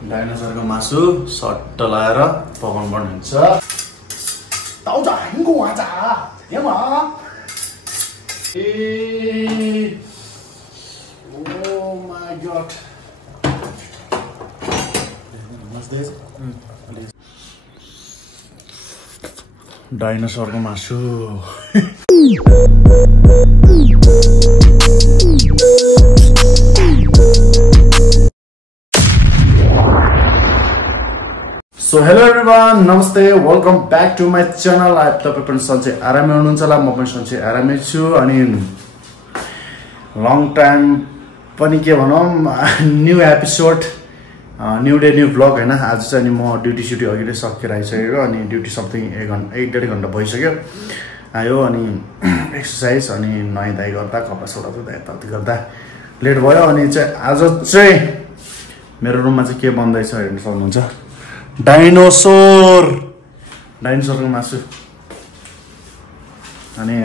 डाइनोसरको मासु सट्ट लाएर पकाउनु पर्ने हुन्छ। डाइनोसरको मासु सो हेलो एभ्रिवान, नमस्ते, welcome back to my channel. तपाईँ पनि सन्चै आरामै हुनुहुन्छ होला, म पनि सन्चै आरामै छु। अनि लङ टाइम पनि के भनौँ, new episode, new day new vlog होइन। आज चाहिँ अनि म ड्युटी स्युटी अघि नै सकेर आइसकेको, अनि ड्युटी समथिङ 1.5 घन्टा भइसक्यो आयो। अनि एक्सर्साइज अनि नुहाइ धुवाइ गर्दा कपडा सपडा धुँदा यताउति गर्दा लेट भयो। अनि चाहिँ आज चाहिँ मेरो रुममा चाहिँ के बन्दैछ हेर्नु सक्नुहुन्छ, डाइनोसरको मासु। अनि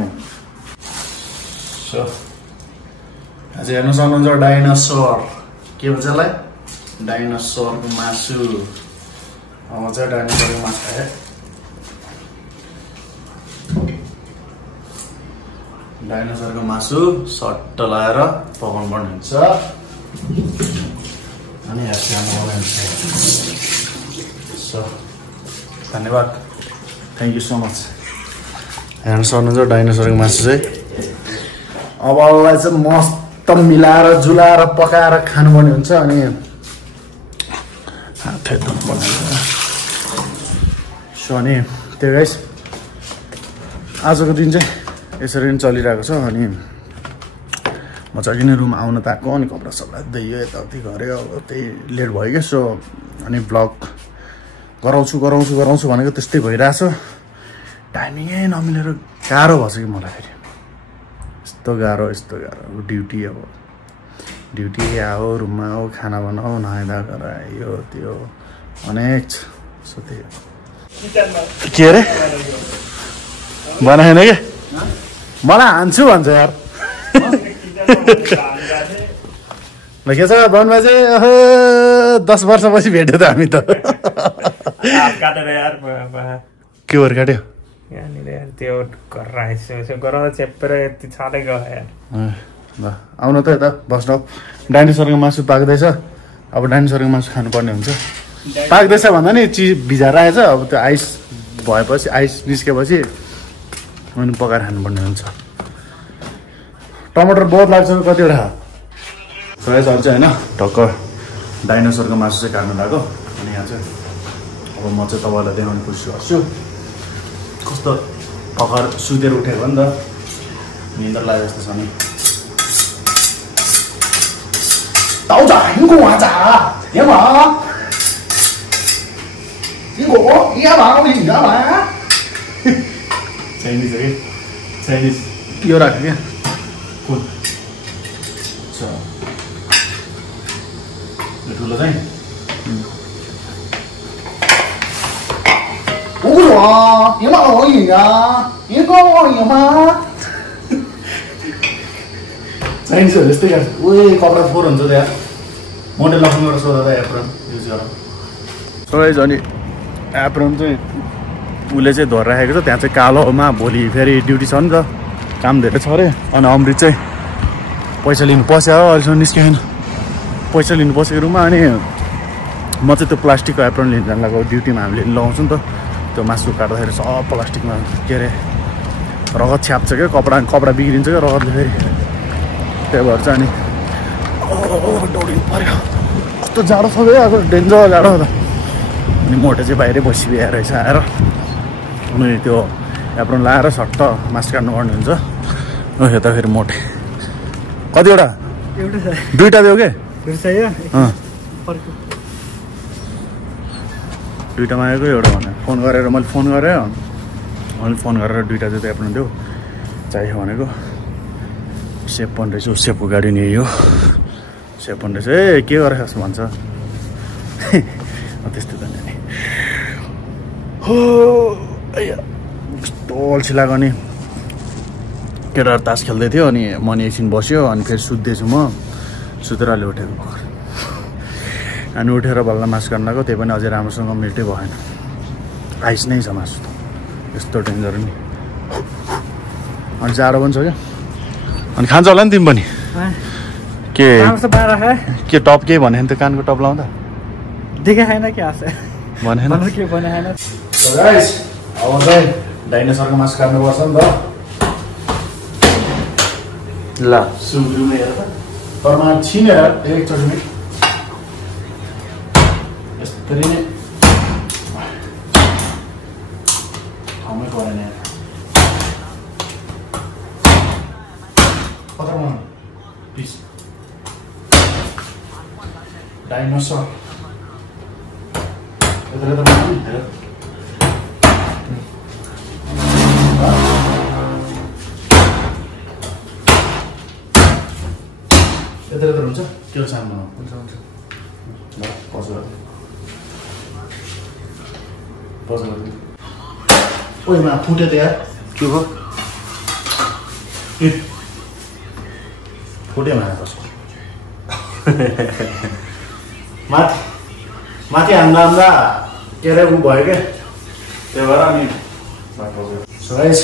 आज हेर्नु सक्नुहुन्छ डाइनोसर के भन्छ यसलाई, डाइनोसरको मासु। अब चाहिँ डाइनोसरको मासु खाएँ। डाइनोसरको मासु सट्ट लाएर पकाउनु पर्ने हुन्छ। अनि धन्यवाद, थ्याङ्क यू सो मच। हेर्नु सक्नुहुन्छ डाइनोसरको मासु चाहिँ अब यसलाई चाहिँ मस्त मिलाएर जुलाएर पकाएर खानुपर्ने हुन्छ। अनि सो अनि त्यो गाइस आजको दिन चाहिँ यसरी नै चलिरहेको छ। अनि म चाहिँ अघि नै रुम आउन त आएको, अनि कपडा सपडा दियो यताउति गऱ्यो, अब त्यही लेट भयो क्या। सो अनि भ्लग गराउँछु भनेको त्यस्तै भइरहेछ, टाइमिङै नमिलेर गाह्रो भएछ कि मलाई। फेरि यस्तो गाह्रो ड्युटी, अब ड्युटी आओ, रुममा आओ, खाना बनाऊ, नुहाइधा गर, यो त्यो अनेक छ। सो त्यही के अरे बनाएन कि मलाई हान्छु भन्छ यार। ल के छ बनमा चाहिँ 10 वर्षपछि भेट्यो त हामी त। के भएर काट्यो त्यो चेपेर यति छाटै गयो यार। ल आउनु त यता बस्नु। डाइनोसरको मासु पाक्दैछ, अब डाइनोसरको मासु खानुपर्ने हुन्छ। पाक्दैछ भन्दा नि चिज भिजाएर आएछ, अब त्यो आइस भएपछि, आइस निस्केपछि अनि पकाएर खानुपर्ने हुन्छ। टमाटर बहुत लाग्छ, कतिवटा प्रायः चल्छ होइन। ढक्क डाइनोसरको मासु चाहिँ काट्नु लाग्यो। अनि यहाँ चाहिँ अब म चाहिँ तपाईँलाई देखाउने कोसिस गर्छु कस्तो भर्खर सुतेर उठेको हो नि त, निन्द्रा लागेको जस्तो छ नि। चाइनिज यो राख्यो क्या फुल ठुलो चाहिँ चाइनिजहरू यस्तै गर्छ। उयो कपडा फोहोर हुन्छ त यार, मोटे लक्ष्मीबाट सोधा त एप्रोन युज गर। अनि एप्रोन चाहिँ उसले चाहिँ धोएर राखेको छ, त्यहाँ चाहिँ कालोमा भोलि फेरि ड्युटी छ नि त, काम धेरै छ अरे। अनि अमृत चाहिँ पैसा लिनु पस्यो, अहिलेसम्म निस्केन। पैसा लिनु पसेको रुममा। अनि म चाहिँ त्यो प्लास्टिकको एप्रोन लिनु जानु लाग्यो, ड्युटीमा हामीले लगाउँछ नि त। त्यो मासु काट्दाखेरि सब प्लास्टिकमा के अरे रगत छ्याप्छ क्या, कपडा बिग्रिन्छ क्या रगतले फेरि, त्यही भएर चाहिँ। अनि दौडिनु पऱ्यो, कस्तो जाडो छ क्या, डेन्जर जाडो त। अनि मोटे चाहिँ बाहिरै बसिरहेको रहेछ आएर। अनि त्यो एप्रोन लाएर सट्ट मासु काट्नुपर्ने हुन्छ। यता फेरि मोटे कतिवटा, दुईवटा दियो क्या, दुईवटा मागेको, एउटा भने फोन गरेर मैले फोन गरेँ, मैले फोन गरेर दुईवटा चाहिँ एप्रोन दियो चाहियो भनेको। सेप पनि रहेछ, सेपको गाडी नि यो सेप पनि रहेछ। ए के गरेर खास भन्छ त्यस्तो त नि। हो कस्तो अल्छी लाग्यो। अनि केटाहरू तास खेल्दै थियो, अनि म नि एकछिन बस्यो, अनि फेरि सुत्दैछु। म सुतेर अहिले उठेको अनि उठेर बल्ल मासु काट्न गएको त्यही पनि अझै राम्रोसँग मेल्टै भएन आइस नै छ मासु यस्तो डेन्जर नि अनि जाडो पनि छ क्या अनि खान्छ होला नि तिमी पनि के टप केही भने नि त कानको टप लाउँदा देखाएन क्या भनेन के बनाएन अब चाहिँ डाइनोसरको मासु काट्नुपर्छ नि त ल सुरुमा हेर त तरमा छिनेर एकचोटि यसरी नै ठाउँमै परेन कत्रो पिस डाइनोसर यता हेर यता हुन्छ के हो सानो हुन्छ ओइमा फुट्यो त यार के भयो फुट्यो भने कसको माथि हान्दा के अरे ऊ भयो क्या त्यही भएर अनि सो गाइस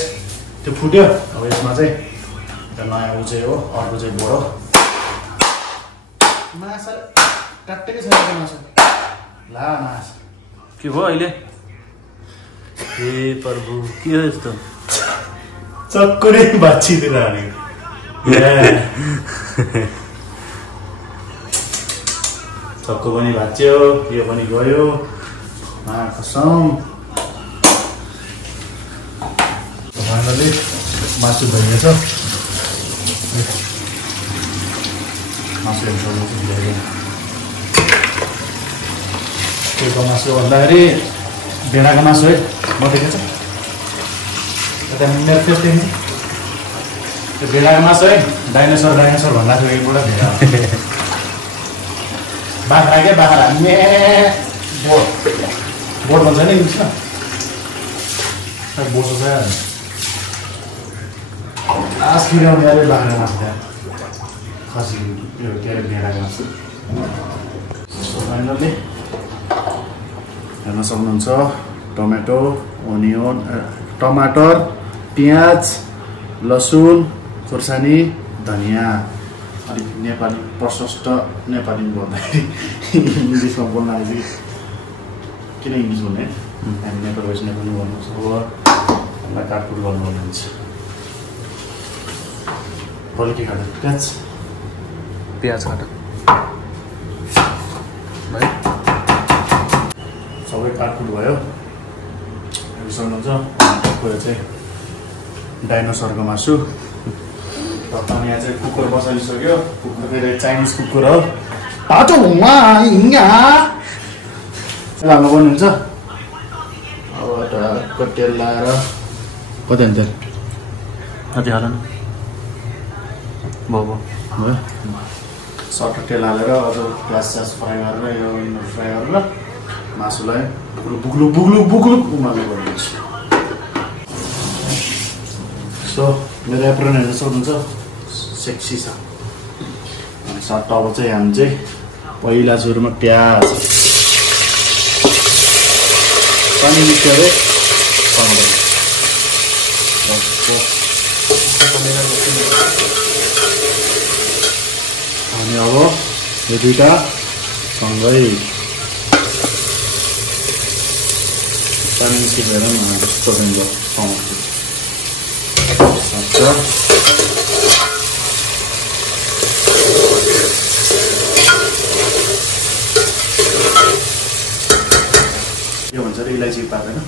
त्यो फुट्यो अब यसमा चाहिँ नयाँ ऊ चाहिँ हो अर्को चाहिँ बोडो माछा काटेकै छैन माछा ला माछा के भयो अहिले ए प्रभु के हो यस्तो चक्करै बाछिदिएर हाने चक्को पनि भाँच्यो यो पनि गयो कसम फाइनली मासु भइएछ मासु के को मासु भन्दाखेरि भेडाको मासु है म देखेछ यता मेरो त्यो भेडाको मासु है डाइनोसर भन्दा थियो एक बुढा भेडा बाख्रा क्या बाख्रा बोट भन्छ नि इङ्ग्लिसमा बोसो छ लास्ट किराउने अरे बाख्रा मासु त्यहाँ खसी यो के अरे भेडाको मासु फाइनली हेर्न सक्नुहुन्छ टमेटो ओनियन टमाटर प्याज लसुन खुर्सानी धनियाँ अलिक नेपाली प्रशस्त नेपाली भन्दाखेरि इङ्ग्लिसमा बोल्न आएछ कि किन इङ्ग्लिस भन्ने हामी नेपाली भएपछि नेपाली भन्नुपर्छ अब हामीलाई काटकुट गर्नुपर्ने हुन्छ पहिला के खाँदा प्याज काट है सबै काटकुट भयो सक्नुहुन्छ यो चाहिँ डाइनोसरको मासु अनि यहाँ चाहिँ कुकुर बसालिसक्यो कुकुर फेरि चाइनिज कुकुर हो पाटो लामो पनि हुन्छ अब तेल लगाएर कति हुन्छ कति हाल भयो सर्ट तेल हालेर अझ प्याज फ्राई गरेर यो फ्राई गरेर मासुलाई बुग्लु उमाल्नु पर्ने सो मेरो एप्रोन हेर्न सक्नुहुन्छ सेक्सी छ अनि सर्ट अब चाहिँ हामी चाहिँ पहिला सुरुमा प्याज पानी मिक्सर अनि अब यो दुईटा सँगै पानी मिक्सर जस्तो यो भन्छ इलायची पात होइन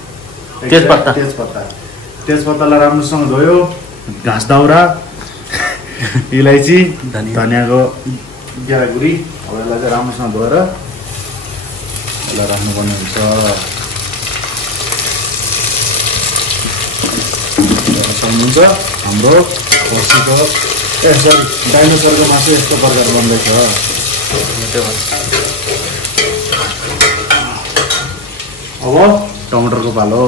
तेजपत्तालाई राम्रोसँग धोयो घाँस दाउरा इलायची धनियाँको ग्यारागुरी अब यसलाई चाहिँ राम्रोसँग धोएर यसलाई राख्नुपर्ने हुन्छ सक्नुहुन्छ हाम्रो खसीको सरी डाइनोसरको मासु यस्तो प्रकार बन्दैछ अब टमाटरको पालो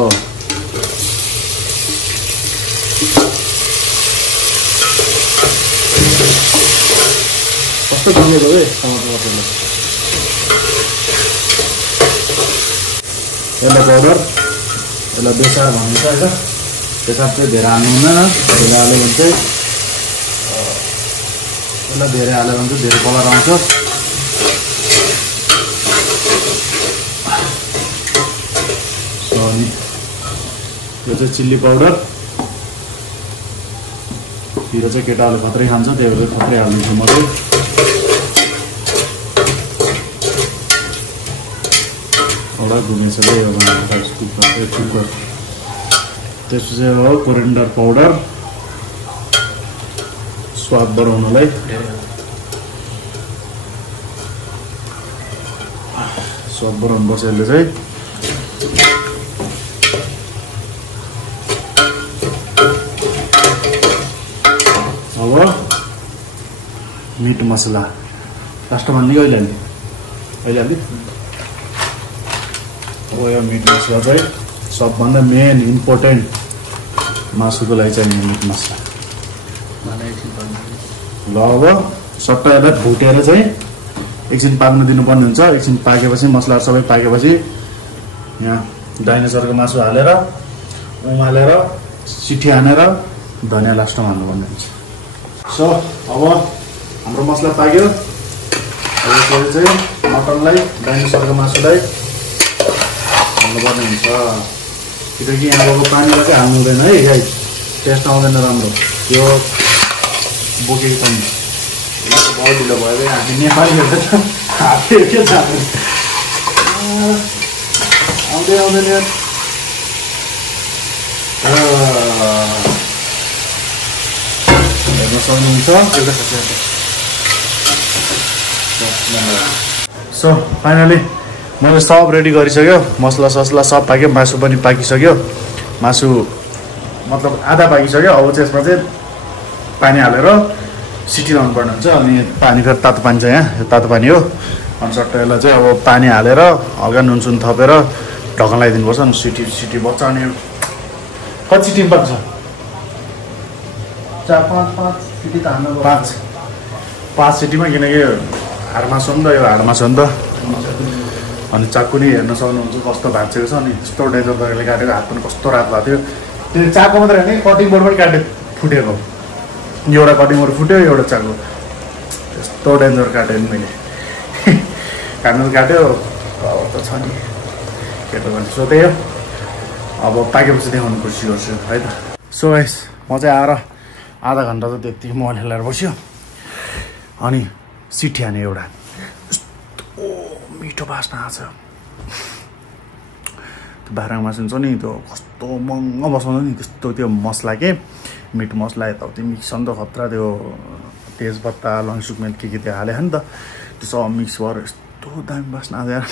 कस्तो बनेको है टमाटरको पालो यसलाई पाउडर, यसलाई बेसार भनिन्छ होइन। बेसार चाहिँ धेरै हाल्नु हुँदैन, धेरै हाल्यो भने चाहिँ यसलाई धेरै हाल्यो भने चाहिँ धेरै कलर आउँछ। अनि यो चाहिँ चिल्ली पाउडर, यो चाहिँ केटाहरूले खत्रै खान्छ, त्यही भएर खत्रै हाल्नु म चाहिँ। एउटा घुमेछ यो कुकर। त्यसपछि हो कोरिएन्डर पाउडर, स्वाद बढाउनलाई। स्वाद बढाउनुपर्छ यसले चाहिँ। अब मिट मसला लास्टमा हाल्ने कि अहिले हाल्ने? अहिले हाल्ने। अब यो मिट मसला चाहिँ सबभन्दा मेन इम्पोर्टेन्ट मासुको लागि चाहिने मिट मसला। ल अब सट्टा यसलाई फुटेर चाहिँ एकछिन पाक्न दिनुपर्ने हुन्छ। एकछिन पाकेपछि मसलाहरू सबै पाकेपछि यहाँ डाइनोसरको मासु हालेर उमालेर सिटी हानेर धनिया लास्टमा हाल्नुपर्ने हुन्छ। सो अब हाम्रो मसला पाक्यो। अब यसरी चाहिँ मटनलाई डाइनोसरको मासुलाई हाल्नुपर्ने हुन्छ। किनकि यहाँको पानीलाई चाहिँ हाल्नु हुँदैन है गाई, टेस्ट आउँदैन राम्रो। यो बोकेको पनि बहुत ढिलो भयो कि हामी नेपालीहरू त हातले के जाने आउँदै आउँदैन। हेर्न सक्नुहुन्छ। सो फाइनली मैले सब रेडी गरिसक्यो, मसला ससला सब पाक्यो, मासु पनि पाकिसक्यो। मासु मतलब आधा पाकिसक्यो। अब चाहिँ यसमा चाहिँ पानी हालेर सिटी लाउनुपर्ने हुन्छ। अनि पानी फेरि तातो पानी छ, यहाँ यो तातो पानी हो। अनि सट्ट यसलाई चाहिँ अब पानी हालेर हल्का नुनसुन थपेर ढक्कन लगाइदिनुपर्छ। अनि सिटी बज्छ। अनि कति सिटी पाक्छ? 4-5 सिटी त हाल्नु। 5 सिटीमा, किनकि हाड मासु हो नि त, यो हाड मासु हो नि त। अनि चाकु नि हेर्न सक्नुहुन्छ कस्तो भाँचेको छ। अनि यस्तो डेन्जर तरिकाले काटेको, हात पनि कस्तो रात भएको थियो। त्यो चाकु मात्रै होइन, कटिङ बोर्ड पनि काट्यो, फुटेको। एउटा कटिङ बोर्ड फुट्यो, एउटा चाकु। यस्तो डेन्जर काट्यो नि मैले। काट्नु काट्यो, अब त छ नि केटो भने सोधेँ। अब पाकेपछि देखाउनु कोसिस गर्छु है त। सो गाइस म चाहिँ आएर आधा घन्टा त त्यति मोबाइल खेलाएर बस्यो। अनि सिटी हाने एउटा, यस्तो मिठो बास्ना आएको छ। त्यो बाह्रको मासु हुन्छ नि, त्यो कस्तो महँगो बसाउँछ नि, त्यस्तो त्यो मसला के मिट मसला यताउति मिक्स छ नि त खतरा। त्यो तेजपत्ता लङ्सुकमेल के त्यो हाल्यो नि त, त्यो सब मिक्स भएर यस्तो दामी बास्ना आएर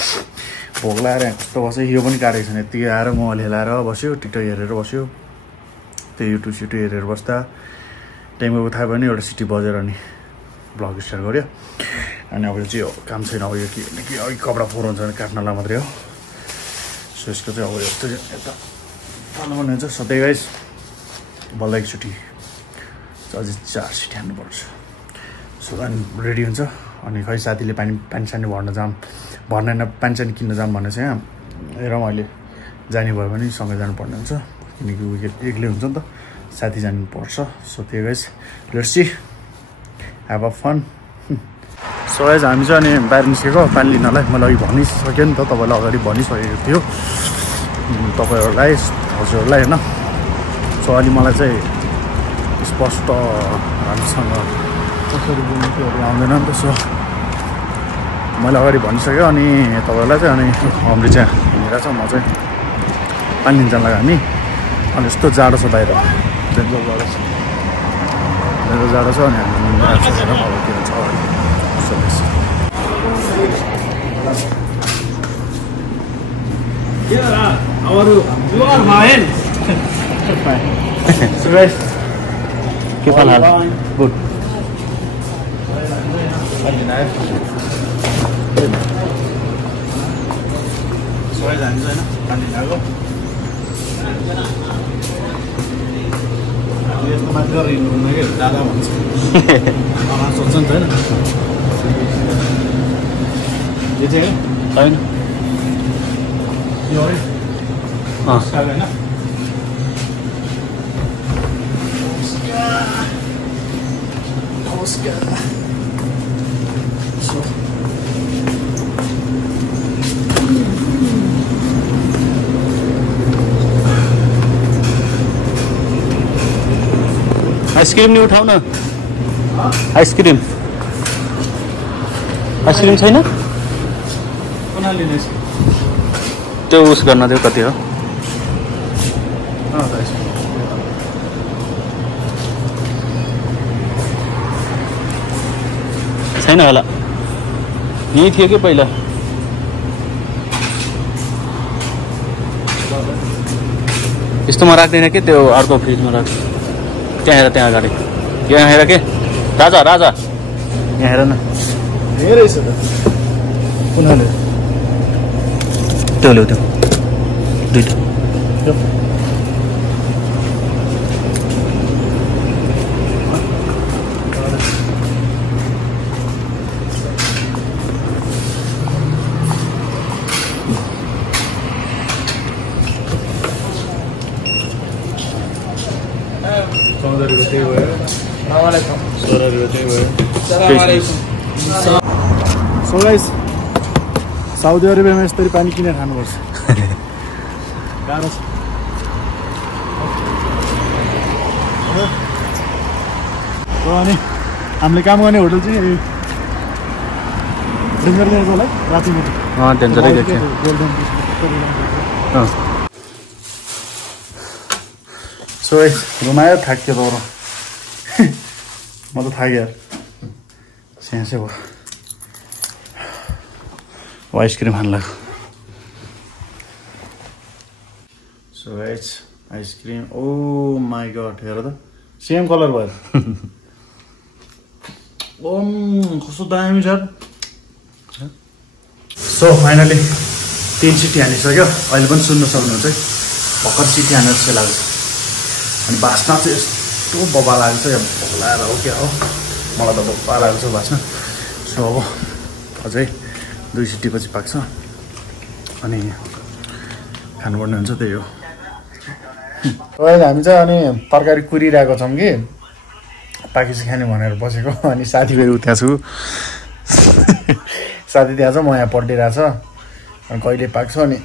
भोक लगाएर यहाँ कस्तो बस्यो। यो पनि काटेको छैन, यत्तिकै आएर मोबाइल हेलाएर बस्यो, टिकटक हेरेर बस्यो। त्यो युट्युब सिट्युब हेरेर बस्दा टाइमको थाहा भएन, एउटा सिटी बजेर अनि ब्लग स्टार्ट गऱ्यो। अनि अब चाहिँ काम छैन, अब यो के कि अघि कपडा फोहोर हुन्छ भने काट्नलाई मात्रै हो। सो यसको चाहिँ अब यस्तो यता हाल्नुपर्ने हुन्छ। सधैँ गाइस बल्ल एकचोटि अझै 4 सिटी हाल्नुपर्छ। सो अनि रेडी हुन्छ। अनि खै साथीले पानी सानी पानी सानी किन्न जाऊँ भने चाहिँ हेरौँ, अहिले जाने भयो भने सँगै जानुपर्ने हुन्छ। किनकि एक्लै हुन्छ नि त, साथी जानुपर्छ। सो त्यो guys let's see have a fun. So guys हामी चाहिँ अनि बाहिर निस्केको पानी लिनलाई। मैले अघि भनिसकेँ नि त, तपाईँलाई अगाडि भनिसकेको थियो तपाईँहरूलाई, हजुरहरूलाई होइन। सो अलि मलाई चाहिँ स्पष्ट राम्रोसँग कसरी बोल्नु त्योहरू आउँदैन नि त। सो मैले अगाडि भनिसकेँ। अनि तपाईँहरूलाई चाहिँ अनि हाम्रो चाहिँ हिँडेर छ, म चाहिँ पानी लिन जान लाग्यो हामी। अनि यस्तो जाडो छ बाहिर, डेन्जर जाडो छ, डेन्जर जाडो छ। अनि हामी हिँडिरहेको छ, हेरौँ अब के हुन्छ अगाडि। के पाल हाल गुड सबै जान्छ होइन पानी लाग्यो। यस्तो माथि गरेर हिँड्नुहुन्न कि दादा भन्छ सोध्छ नि त होइन। यो चाहिँ होइन यो है नमस्कार हैन आइसक्रिम नि उठाउ न आइसक्रिम छैन कुन लिने त्यो उस गर्न देऊ कति हो छैन होला यही थियो कि पहिला यस्तोमा राख्दैन कि त्यो अर्को फ्रिजमा राख त्यहाँ हेर त्यहाँ अगाडि यहाँ हेर के राजा राजा यहाँ हेर न धेरै छ त कुन त्यो ल्याउ त्यो दुईटा सो गाइस साउदी अरेबियामा यसरी पानी किनेर खानुपर्छ गाह्रो छ अनि हामीले काम गर्ने होटल चाहिँ डेन्जर देखेको होला रातिमा डेन्जरै देख्यो सो घुमायो थाक्यो दौरो म त थाकेँ यार स्यासै भयो आइसक्रिम खान लाग्यो so guys ice cream oh my god हेर त सेम कलर भयो कस्तो दामी छ सो फाइनली 3 सिटी हानिसक्यो अहिले पनि सुन्न सक्नुहुन्छ है भर्खर सिटी हानेर जस्तो लाग्छ अनि बास्ना चाहिँ यस्तो बबा लाग्छ या बबलाएर हो क्या हो मलाई त बबा लाग्छ बास्ना सो अब अझै 2 सिटी पछि पाक्छ अनि खानुपर्ने हुन्छ त्यही हो अहिले हामी चाहिँ अनि तरकारी कुरिरहेको छौँ कि पाकेपछि खाने भनेर बसेको अनि साथी फेरि उता छु साथी त्यहाँ छ म यहाँ पल्टिरहेको छ अनि कहिले पाक्छ अनि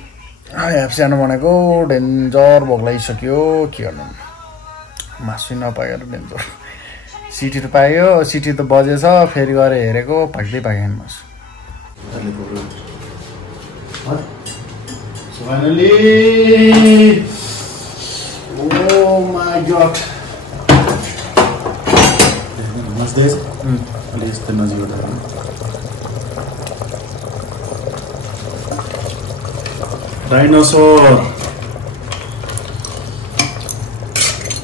ह्याप सानो बनाएको डेन्जर भोक लागिसक्यो के गर्नु मासु नपाएर डेन्जर सिटी त पायो सिटी त बजेछ फेरि गएर हेरेको पाक्दै पाकेन मासु फाइनली ओ माई गॉड मस्दैछ अलि यस्तो नजिक डाइनोसोर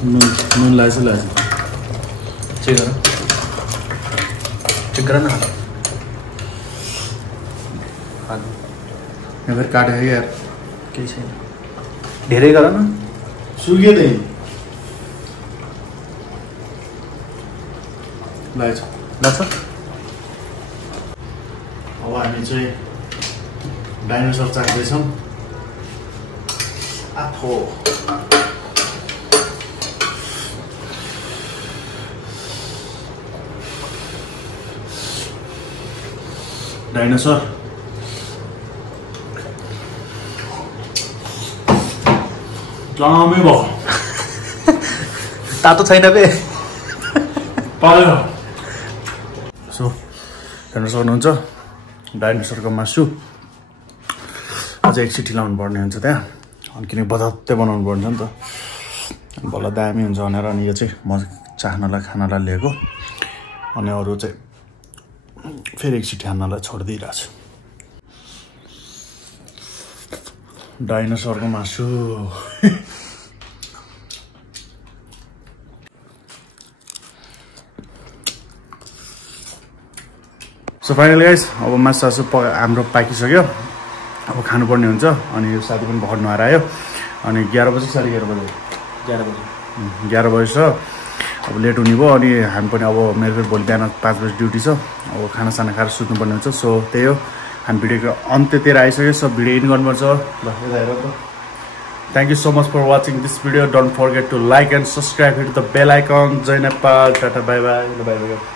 नुन लाग्छ चेक गर न यहाँ फेरि काट्यो यार केही छैन धेरै गर न सुक्यो त्यही लाग्छ अब हामी चाहिँ डाइनोसर चाख्दैछौँ आफो डाइनोसर जामै भयो तातो छैन बे पायो सो हेर्न सक्नुहुन्छ डाइनोसरको मासु अझै एक सिटी लाउनु पर्ने हुन्छ त्यहाँ अनि किनकि बजात्तै बनाउनु पर्ने नि त बल्ल दामी हुन्छ भनेर अनि यो चाहिँ म चाख्नलाई खानलाई लिएको अनि अरू चाहिँ फेरि एक सिटी हान्नलाई छोडिदिइरहेको छु डाइनोसरको मासु सो फाइनली गाइस अब मासु हाम्रो पाकिसक्यो अब खानुपर्ने हुन्छ अनि यो साथी पनि भर्खर नुहाएर आयो अनि 11 बजी 11:30 बजे 11 बजी छ अब लेट हुने भयो अनि हामी पनि अब मेरो फेरि भोलि बिहान 5 बजी ड्युटी छ अब खानासाना खाएर सुत्नुपर्ने हुन्छ सो त्यही हो हामी भिडियोको अन्त्यतिर आइसक्यो सब भिडियो इन गर्नुपर्छ ल यता हेर त Thank you so much for watching this video. Don't forget to like and subscribe, hit the bell icon. Jai Nepal, tata, bye bye.